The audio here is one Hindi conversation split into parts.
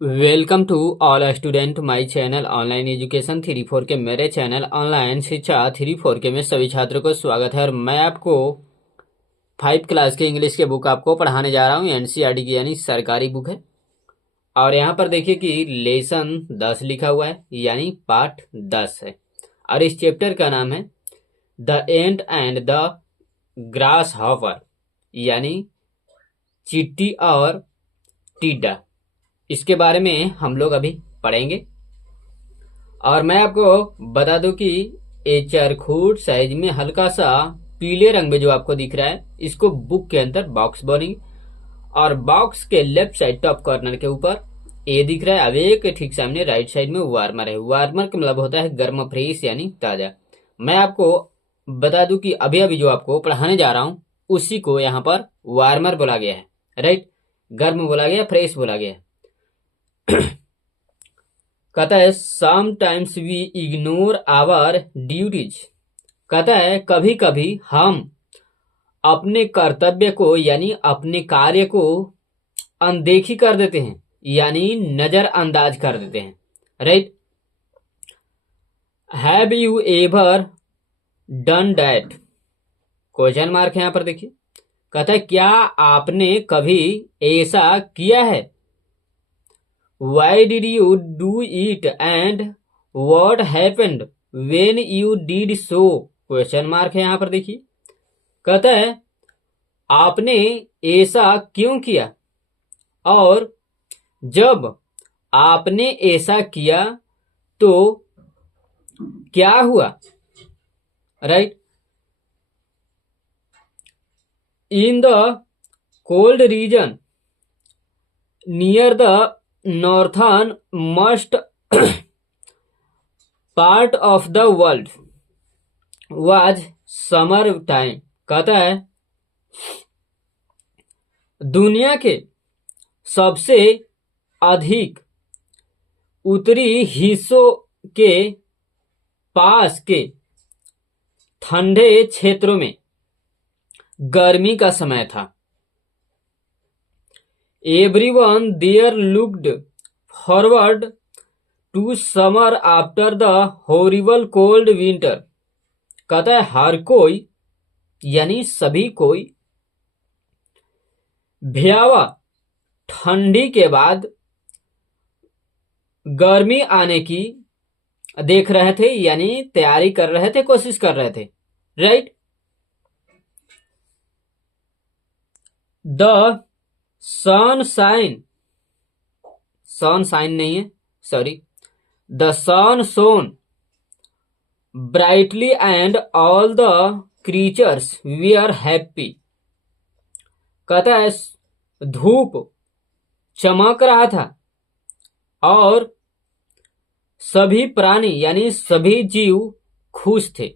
Welcome to all student my channel online education 3-4 के मेरे चैनल ऑनलाइन शिक्षा 3-4 के में सभी छात्रों को स्वागत है। और मैं आपको 5 क्लास के इंग्लिश के बुक आपको पढ़ाने जा रहा हूँ। एनसीईआरटी की यानी सरकारी बुक है। और यहाँ पर देखिए कि लेसन 10 लिखा हुआ है यानी पाठ 10 है। और इस चैप्टर का नाम है the ant and the grass hopper यानी चींटी और टिड्डा। इसके बारे में हम लोग अभी पढ़ेंगे। और मैं आपको बता दूं कि ये चरखूट साइज में हल्का सा पीले रंग में जो आपको दिख रहा है, इसको बुक के अंदर बॉक्स बनेंगे। और बॉक्स के लेफ्ट साइड टॉप कॉर्नर के ऊपर ए दिख रहा है। अब ए के ठीक सामने राइट साइड में वार्मर है। वार्मर का मतलब होता है गर्म, फ्रेश यानी ताजा। मैं आपको बता दूं कि अभी अभी जो आपको पढ़ाने जा रहा हूं उसी को यहाँ पर वार्मर बोला गया है। राइट, गर्म बोला गया, फ्रेश बोला गया है। कहता है sometimes we ignore our duties. कहता है कभी कभी हम अपने कर्तव्य को यानी अपने कार्य को अनदेखी कर देते हैं यानी नजरअंदाज कर देते हैं। Right, have you ever done that? Question mark है यहाँ पर देखिए। कहता है क्या आपने कभी ऐसा किया है? Why did you do it and what happened when you did so? Question mark है यहाँ पर देखिए। कहता है आपने ऐसा क्यों किया और जब आपने ऐसा किया तो क्या हुआ? Right, in the cold region near the northern must part of the world was summer time. कहता है दुनिया के सबसे अधिक उत्तरी हिस्सों के पास के ठंडे क्षेत्रों में गर्मी का समय था। Everyone there looked forward to summer after the horrible cold winter। कहता है हर कोई यानी सभी कोई भयावह ठंडी के बाद गर्मी आने की देख रहे थे यानी तैयारी कर रहे थे, कोशिश कर रहे थे। राइट, द सनशाइन, सनशाइन नहीं है, sorry, the sun shone brightly and all the creatures were happy. कहता है धूप चमक रहा था और सभी प्राणी यानी सभी जीव खुश थे।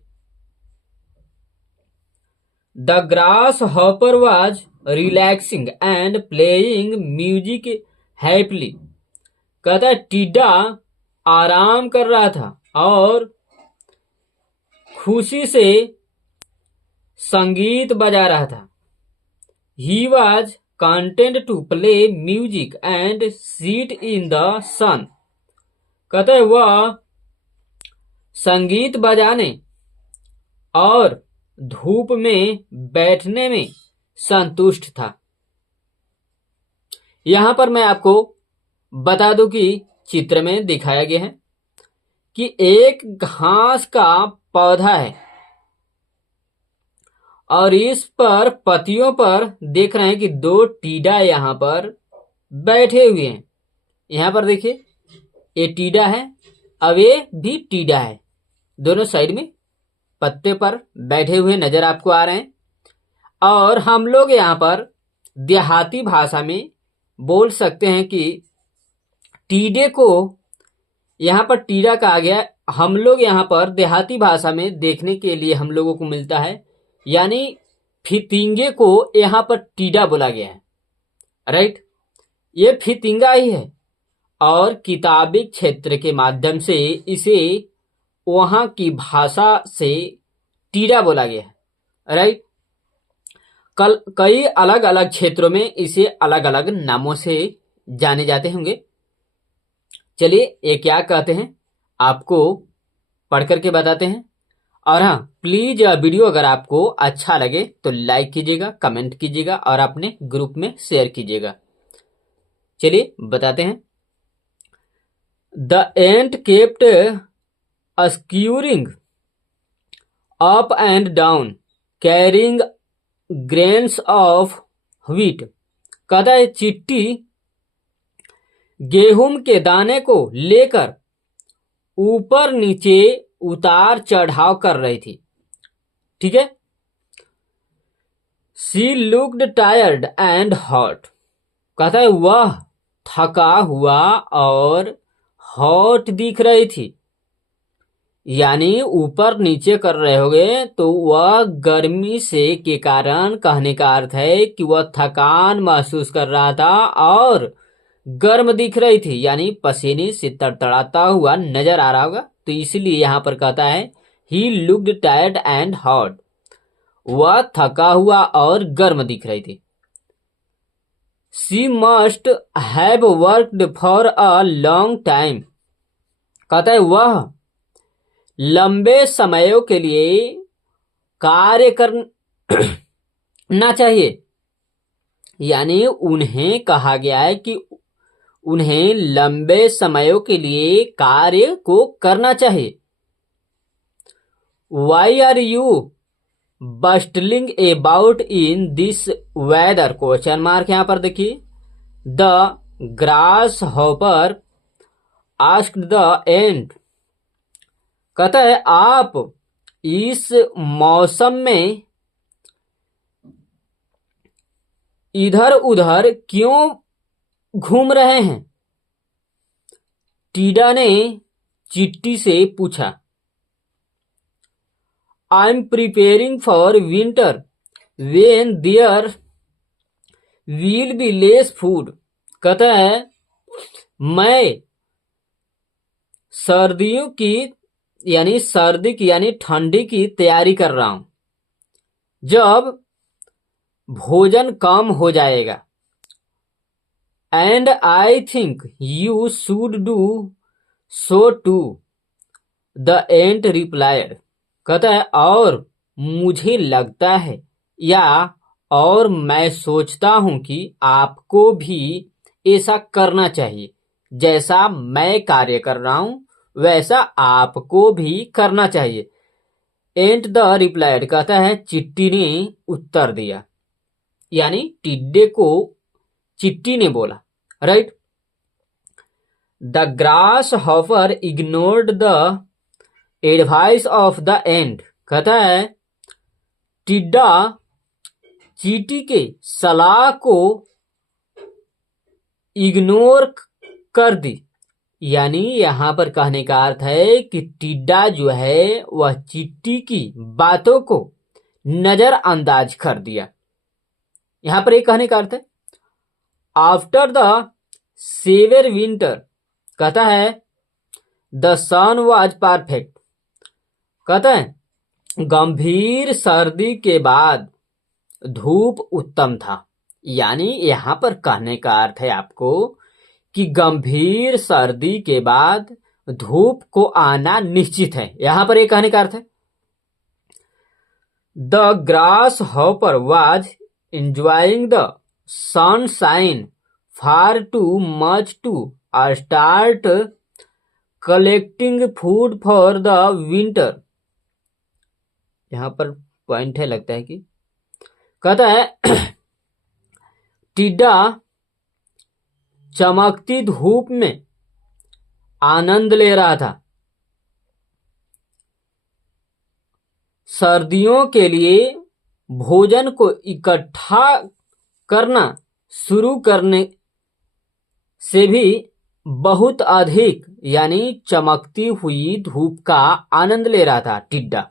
The grasshopper was relaxing and playing music happily. कहता है टिड्डा आराम कर रहा था और खुशी से संगीत बजा रहा था। He was content to play music and sit in the sun. कहता है वह संगीत बजाने और धूप में बैठने में संतुष्ट था। यहां पर मैं आपको बता दूं कि चित्र में दिखाया गया है कि एक घास का पौधा है और इस पर पत्तियों पर देख रहे हैं कि दो टिड्डा यहां पर बैठे हुए हैं। यहां पर देखिए ये टिड्डा है, अब ये भी टिड्डा है, दोनों साइड में पत्ते पर बैठे हुए नजर आपको आ रहे हैं। और हम लोग यहाँ पर देहाती भाषा में बोल सकते हैं कि टीडे को यहाँ पर टीडा कहा गया। हम लोग यहाँ पर देहाती भाषा में देखने के लिए हम लोगों को मिलता है यानी फितिंगे को यहाँ पर टीडा बोला गया है। राइट, ये फितिंगा ही है और किताबी क्षेत्र के माध्यम से इसे वहां की भाषा से टीडा बोला गया है। राइट, कई अलग अलग क्षेत्रों में इसे अलग अलग नामों से जाने जाते होंगे। चलिए ये क्या कहते हैं आपको पढ़ करके बताते हैं। और हाँ, प्लीज वीडियो अगर आपको अच्छा लगे तो लाइक कीजिएगा, कमेंट कीजिएगा और अपने ग्रुप में शेयर कीजिएगा। चलिए बताते हैं। The ant kept scurrying up and down carrying grains of wheat. कहता है चींटी गेहूं के दाने को लेकर ऊपर नीचे उतार चढ़ाव कर रही थी। ठीक है। She looked tired and hot. कहता है वह थका हुआ और हॉट दिख रही थी। यानी ऊपर नीचे कर रहे होगे तो वह गर्मी से के कारण, कहने का अर्थ है कि वह थकान महसूस कर रहा था और गर्म दिख रही थी, यानी पसीने से तड़तड़ाता हुआ नजर आ रहा होगा। तो इसलिए यहां पर कहता है he looked tired and hot, वह थका हुआ और गर्म दिख रही थी। She must have worked for a long time. कहता है वह लंबे समयों के लिए कार्य करना चाहिए। यानी उन्हें कहा गया है कि उन्हें लंबे समयों के लिए कार्य को करना चाहिए। Why are you bustling about in this weather? Question mark यहां पर देखिए। The grasshopper asked the ant. कहता है आप इस मौसम में इधर उधर क्यों घूम रहे हैं? टीडा ने चिट्टी से पूछा। I am preparing for winter when there will be less food. कहता है मैं सर्दियों की यानी सर्दी की यानी ठंडी की तैयारी कर रहा हूं, जब भोजन कम हो जाएगा। And I think you should do so too, the ant replied. कहता है और मुझे लगता है या और मैं सोचता हूं कि आपको भी ऐसा करना चाहिए। जैसा मैं कार्य कर रहा हूं वैसा आपको भी करना चाहिए। एंट द रिप्लाइड। कहता है चिट्टी ने उत्तर दिया, यानी टिड्डे को चिट्टी ने बोला। Right. The grasshopper ignored the advice of the ant. कहता है टिड्डा चींटी के सलाह को इग्नोर कर दी। यानी यहां पर कहने का अर्थ है कि टिड्डा जो है वह चींटी की बातों को नजरअंदाज कर दिया। यहां पर एक कहने का अर्थ है आफ्टर द सेवियर विंटर। कहता है द सन वाज परफेक्ट। कहता है गंभीर सर्दी के बाद धूप उत्तम था। यानी यहां पर कहने का अर्थ है आपको कि गंभीर सर्दी के बाद धूप को आना निश्चित है। यहां पर एक कहने का अर्थ है the grasshopper was enjoying the sunshine far too much to start collecting food for the winter। यहां पर पॉइंट है, लगता है कि कहता है टिड्डा चमकती धूप में आनंद ले रहा था। सर्दियों के लिए भोजन को इकट्ठा करना शुरू करने से भी बहुत अधिक, यानी चमकती हुई धूप का आनंद ले रहा था टिड्डा।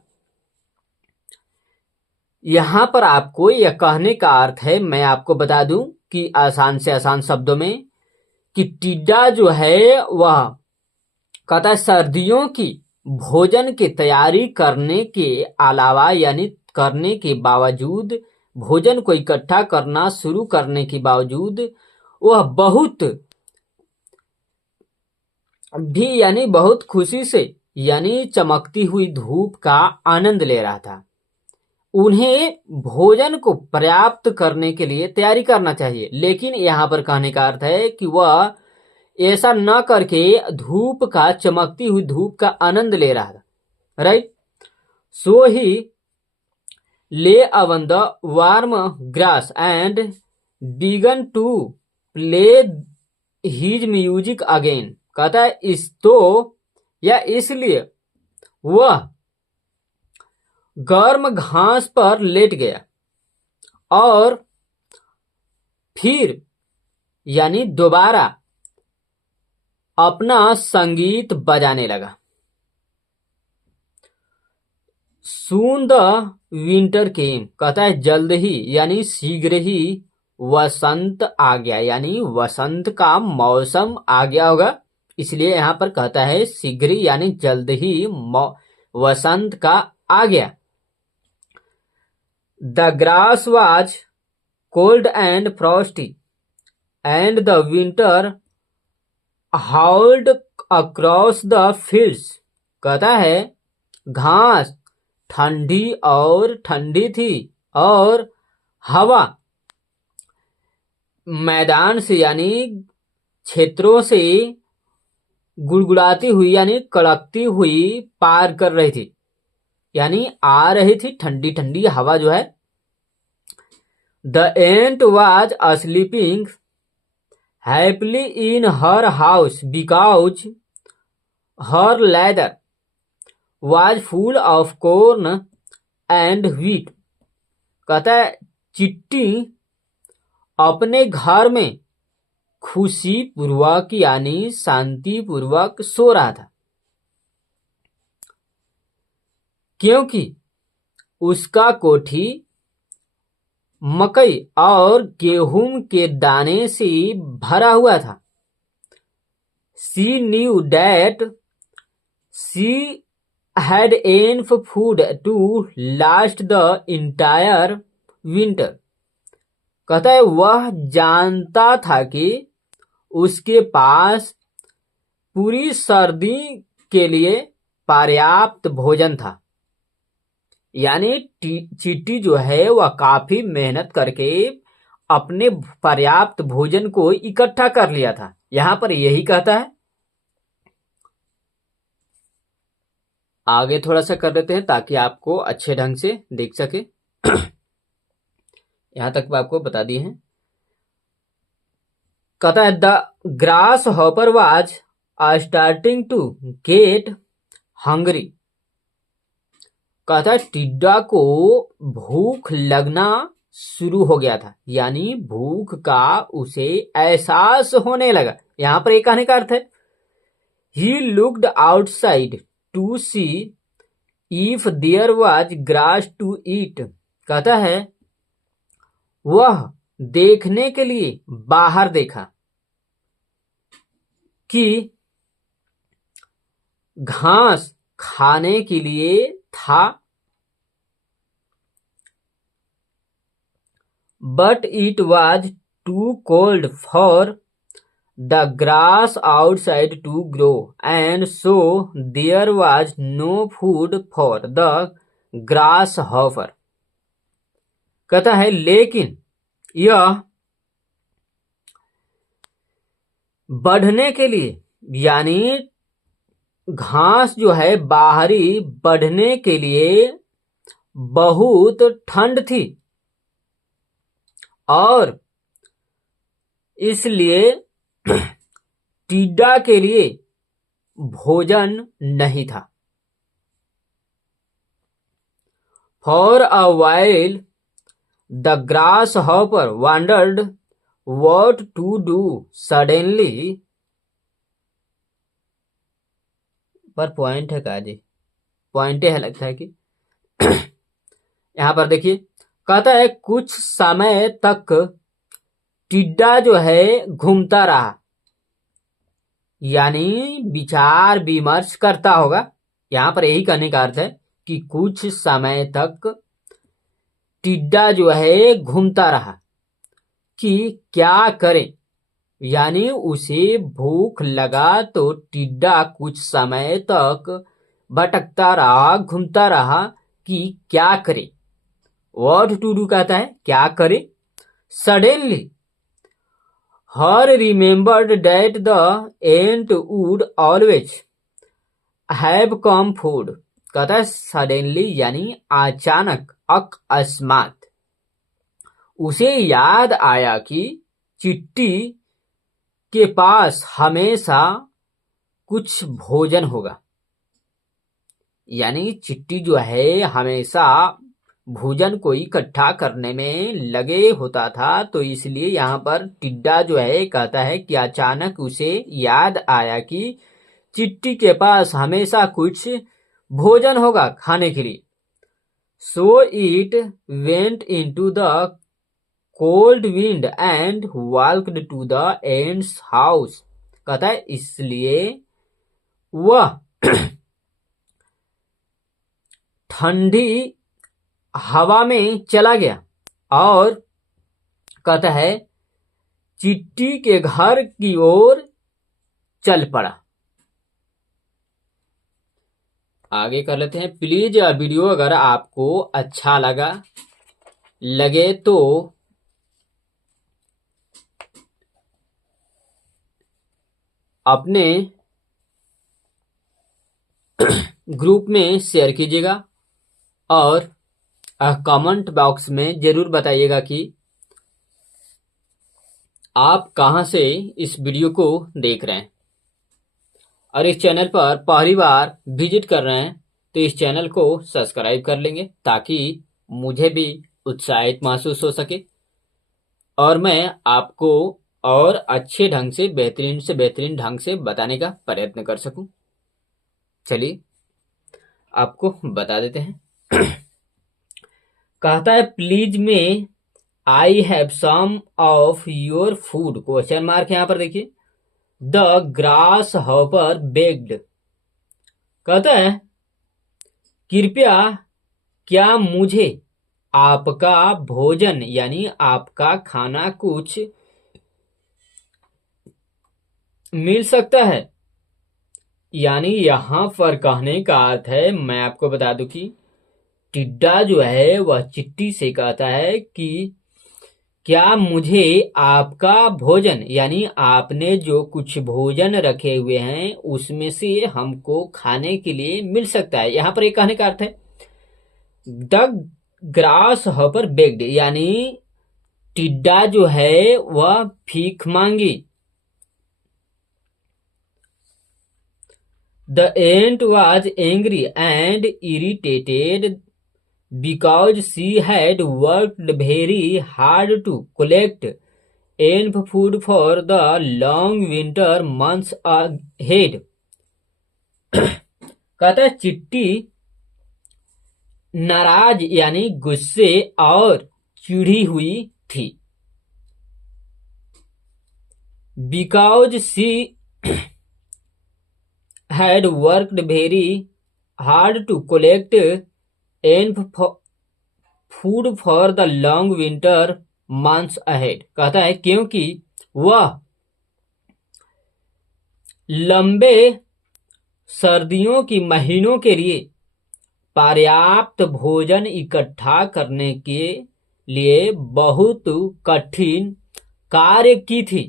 यहां पर आपको यह कहने का अर्थ है, मैं आपको बता दूं कि आसान से आसान शब्दों में, कि टिड्डा जो है वह कहता है सर्दियों की भोजन की तैयारी करने के अलावा, यानी करने के बावजूद, भोजन को इकट्ठा करना शुरू करने के बावजूद वह बहुत भी यानी बहुत खुशी से यानी चमकती हुई धूप का आनंद ले रहा था। उन्हें भोजन को पर्याप्त करने के लिए तैयारी करना चाहिए, लेकिन यहाँ पर कहने का अर्थ है कि वह ऐसा न करके धूप का चमकती हुई धूप का आनंद ले रहा था। Right, so he lay on the warm grass and began to play his music again। कहता है इस तो या इसलिए वह गर्म घास पर लेट गया और फिर यानी दोबारा अपना संगीत बजाने लगा। सून द विंटर केम, कहता है जल्द ही यानी शीघ्र ही वसंत आ गया, यानी वसंत का मौसम आ गया होगा, इसलिए यहां पर कहता है शीघ्र यानी जल्द ही वसंत का आ गया। The grass was cold and frosty and the winter howled across the fields. कहता है घास ठंडी और ठंडी थी और हवा मैदान से यानी क्षेत्रों से गुड़गुड़ाती हुई यानी कड़कती हुई पार कर रही थी, यानी आ रही थी ठंडी ठंडी हवा जो है। The ant was sleeping happily in her house because her leather was full of corn and wheat। कहता है चिट्टी अपने घर में खुशी पूर्वक यानी शांति पूर्वक सो रहा था, क्योंकि उसका कोठी मकई और गेहूं के दाने से भरा हुआ था। She knew that she had enough food to last the entire winter। कहता है वह जानता था कि उसके पास पूरी सर्दी के लिए पर्याप्त भोजन था, यानी चींटी जो है वह काफी मेहनत करके अपने पर्याप्त भोजन को इकट्ठा कर लिया था। यहां पर यही कहता है। आगे थोड़ा सा कर देते हैं ताकि आपको अच्छे ढंग से देख सके। यहां तक आपको बता दिए हैं। कहता है the grasshopper was starting to get hungry. कहता है टिड्डा को भूख लगना शुरू हो गया था, यानी भूख का उसे एहसास होने लगा। यहां पर एक कहने का अर्थ है he looked outside to see if there was grass to eat. कहता है वह देखने के लिए बाहर देखा कि घास खाने के लिए था, but it was too cold for the grass outside to grow and so there was no food for the grasshopper। कहता है लेकिन यह बढ़ने के लिए यानी घास जो है बाहरी बढ़ने के लिए बहुत ठंड थी और इसलिए टिड्डा के लिए भोजन नहीं था। For a while the grasshopper wondered what to do suddenly. पर पॉइंट है का जी, पॉइंट है लगता है कि यहां पर देखिए कहता है कुछ समय तक टिड्डा जो है घूमता रहा, यानी विचार विमर्श करता होगा। यहां पर यही कहने का अर्थ है कि कुछ समय तक टिड्डा जो है घूमता रहा कि क्या करे। यानी उसे भूख लगा तो टिड्डा कुछ समय तक भटकता रहा, घूमता रहा कि क्या करे। व्हाट टू डू कहता है क्या करे। Suddenly her remembered that the ant would always have come food. कहता है सडनली यानी अचानक, अकस्मात उसे याद आया कि चिट्टी के पास हमेशा कुछ भोजन होगा। यानी चिट्टी जो है हमेशा भोजन को इकट्ठा करने में लगे होता था, तो इसलिए यहाँ पर टिड्डा जो है कहता है कि अचानक उसे याद आया कि चिट्टी के पास हमेशा कुछ भोजन होगा खाने के लिए। So it went into the cold wind and walked to the ant's house. कहता है इसलिए वह ठंडी हवा में चला गया और कहता है चिट्टी के घर की ओर चल पड़ा। आगे कर लेते हैं। प्लीज वीडियो अगर आपको अच्छा लगे तो अपने ग्रुप में शेयर कीजिएगा और कमेंट बॉक्स में जरूर बताइएगा कि आप कहां से इस वीडियो को देख रहे हैं। और इस चैनल पर पहली बार विजिट कर रहे हैं तो इस चैनल को सब्सक्राइब कर लेंगे ताकि मुझे भी उत्साहित महसूस हो सके और मैं आपको और अच्छे ढंग से बेहतरीन ढंग से बताने का प्रयत्न कर सकूं। चलिए आपको बता देते हैं। कहता है please may I have some of your food, question mark यहां पर देखिए। The grasshopper begged. कहता है कृपया क्या मुझे आपका भोजन यानी आपका खाना कुछ मिल सकता है। यानी यहां पर कहने का अर्थ है, मैं आपको बता दूं कि टिड्डा जो है वह चिट्टी से कहता है कि क्या मुझे आपका भोजन यानी आपने जो कुछ भोजन रखे हुए हैं उसमें से हमको खाने के लिए मिल सकता है। यहां पर एक कहने का अर्थ है द ग्रास हॉपर बेग्ड, यानी टिड्डा जो है वह भीख मांगी। The ant was angry and irritated because she had worked very hard to collect enough food for the long winter months ahead। कहता है चिट्टी नाराज यानी गुस्से और चिढ़ी हुई थी। because she had worked very hard to collect enough food for the long winter months ahead. कहता है क्योंकि वह लंबे सर्दियों की महीनों के लिए पर्याप्त भोजन इकट्ठा करने के लिए बहुत कठिन कार्य की थी।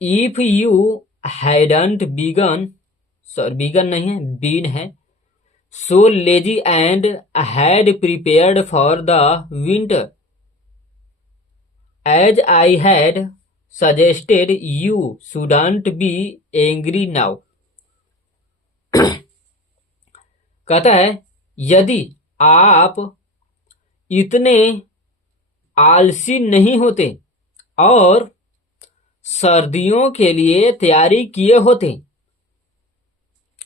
इफ यू हैडंट बिगन नहीं है, बीन है, so lazy and had prepared for the winter as I had suggested you shouldn't be angry now. कहता है यदि आप इतने आलसी नहीं होते और सर्दियों के लिए तैयारी किए होते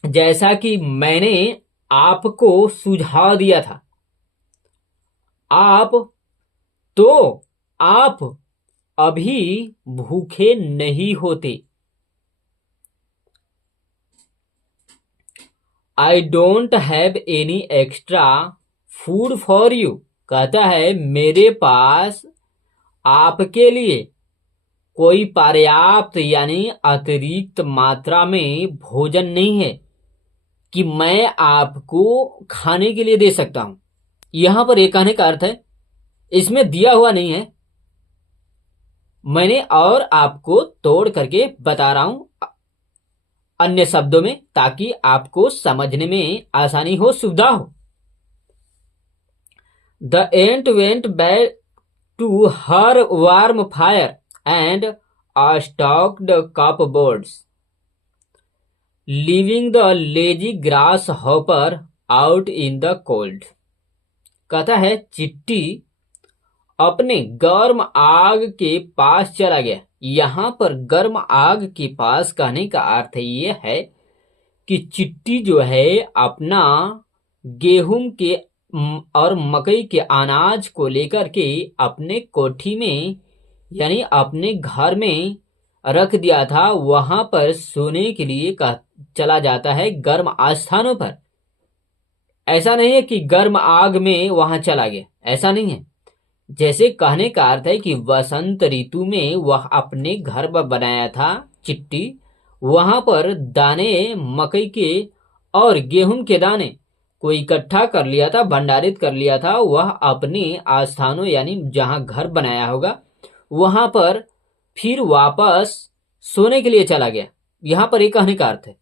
जैसा कि मैंने आपको सुझाव दिया था, आप अभी भूखे नहीं होते। I don't have any extra food for you. कहता है मेरे पास आपके लिए कोई पर्याप्त यानी अतिरिक्त मात्रा में भोजन नहीं है कि मैं आपको खाने के लिए दे सकता हूं। यहां पर एक कहने का अर्थ है इसमें दिया हुआ नहीं है, मैंने और आपको तोड़ करके बता रहा हूं अन्य शब्दों में, ताकि आपको समझने में आसानी हो, सुविधा हो। The ant went back to her warm fire and stocked cupboards, leaving the lazy grasshopper out in the cold। कहता है चिट्टी अपने गर्म आग के पास चला गया। यहां पर गर्म आग के पास कहने का अर्थ ये है कि चिट्टी जो है अपना गेहूं के और मकई के अनाज को लेकर के अपने कोठी में यानी अपने घर में रख दिया था। वहां पर सोने के लिए चला जाता है गर्म स्थानों पर। ऐसा नहीं है कि गर्म आग में वहां चला गया, ऐसा नहीं है। जैसे कहने का अर्थ है कि वसंत ऋतु में वह अपने घर पर बनाया था चिट्टी, वहां पर दाने मकई के और गेहूं के दाने को इकट्ठा कर लिया था, भंडारित कर लिया था। वह अपने आस्थानों यानी जहां घर बनाया होगा वहां पर फिर वापस सोने के लिए चला गया। यहां पर एक कहने का अर्थ है।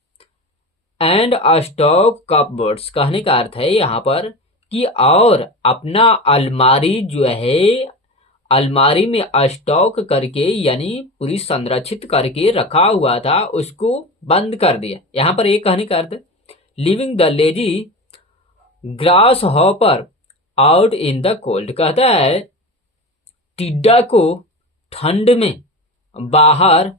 एंड स्टॉक कपबोर्ड्स कहने का अर्थ है यहां पर कि और अपना अलमारी जो है अलमारी में स्टॉक करके यानी पूरी संरक्षित करके रखा हुआ था, उसको बंद कर दिया। यहां पर एक कहने का अर्थ है living the lazy grass hopper out in the cold. कहता है टिड्डा को ठंड में बाहर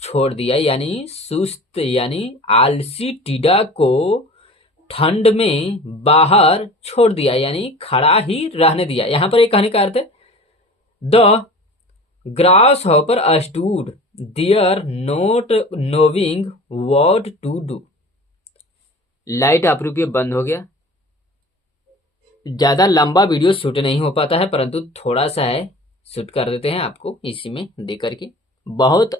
छोड़ दिया, यानी सुस्त यानी आलसी टिड्डा को ठंड में बाहर छोड़ दिया यानी खड़ा ही रहने दिया। यहां पर एक कहने का अर्थ है the grasshopper stood there not knowing what to do. Light आप रुकिए, बंद हो गया। ज्यादा लंबा वीडियो शूट नहीं हो पाता है, परंतु थोड़ा सा है शूट कर देते हैं आपको इसी में दे करके। बहुत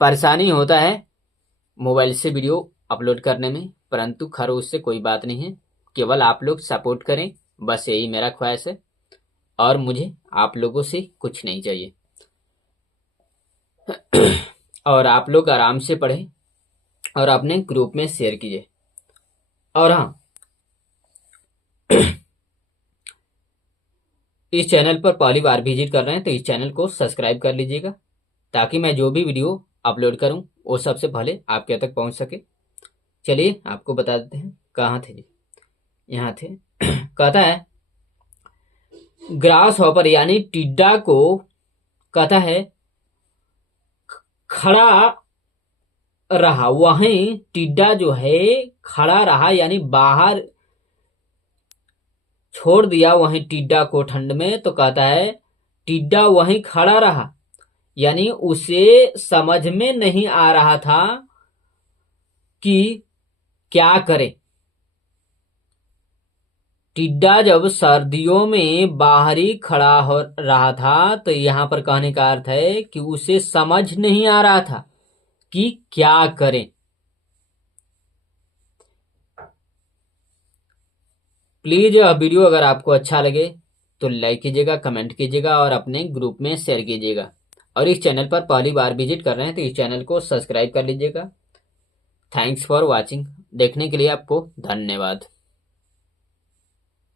परेशानी होता है मोबाइल से वीडियो अपलोड करने में, परंतु खैर उससे कोई बात नहीं है। केवल आप लोग सपोर्ट करें, बस यही मेरा ख्वाहिश है और मुझे आप लोगों से कुछ नहीं चाहिए। और आप लोग आराम से पढ़ें और अपने ग्रुप में शेयर कीजिए। और हाँ, इस चैनल पर पहली बार विजिट कर रहे हैं तो इस चैनल को सब्सक्राइब कर लीजिएगा, ताकि मैं जो भी वीडियो अपलोड करूं वो सबसे पहले आपके तक पहुंच सके। चलिए आपको बता देते हैं कहाँ थे जी, यहाँ थे। कहता है ग्रास हॉपर यानी टिड्डा को कहता है खड़ा रहा, वहीं टिड्डा जो है खड़ा रहा यानी बाहर छोड़ दिया वहीं टिड्डा को ठंड में। तो कहता है टिड्डा वहीं खड़ा रहा यानी उसे समझ में नहीं आ रहा था कि क्या करे। टिड्डा जब सर्दियों में बाहर ही खड़ा हो रहा था, तो यहां पर कहने का अर्थ है कि उसे समझ नहीं आ रहा था कि क्या करे। प्लीज वीडियो अगर आपको अच्छा लगे तो लाइक कीजिएगा, कमेंट कीजिएगा और अपने ग्रुप में शेयर कीजिएगा। और इस चैनल पर पहली बार विजिट कर रहे हैं तो इस चैनल को सब्सक्राइब कर लीजिएगा। Thanks for watching. देखने के लिए आपको धन्यवाद।